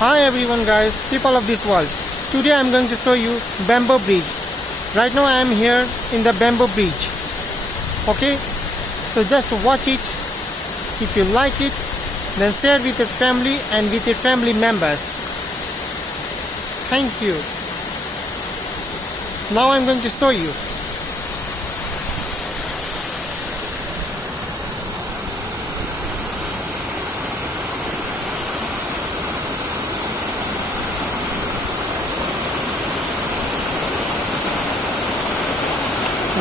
Hi everyone guys, people of this world. Today I am going to show you bamboo bridge. Right now I am here in the bamboo bridge. Okay, so just watch it. If you like it, then share with your family and with your family members. Thank you. Now I am going to show you.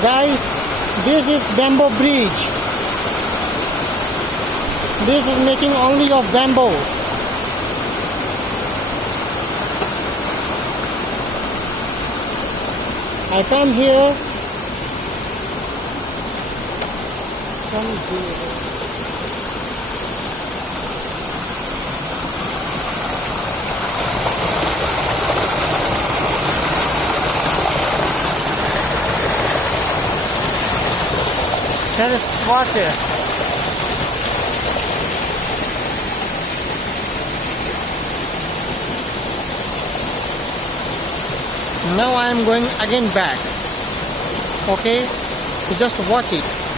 Guys, this is bamboo bridge. This is making only of bamboo. I come here. Come here. That is water. Now I am going again back. Okay, just watch it.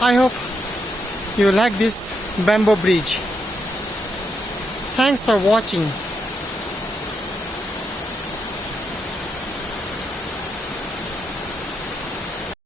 I hope you like this bamboo bridge. Thanks for watching.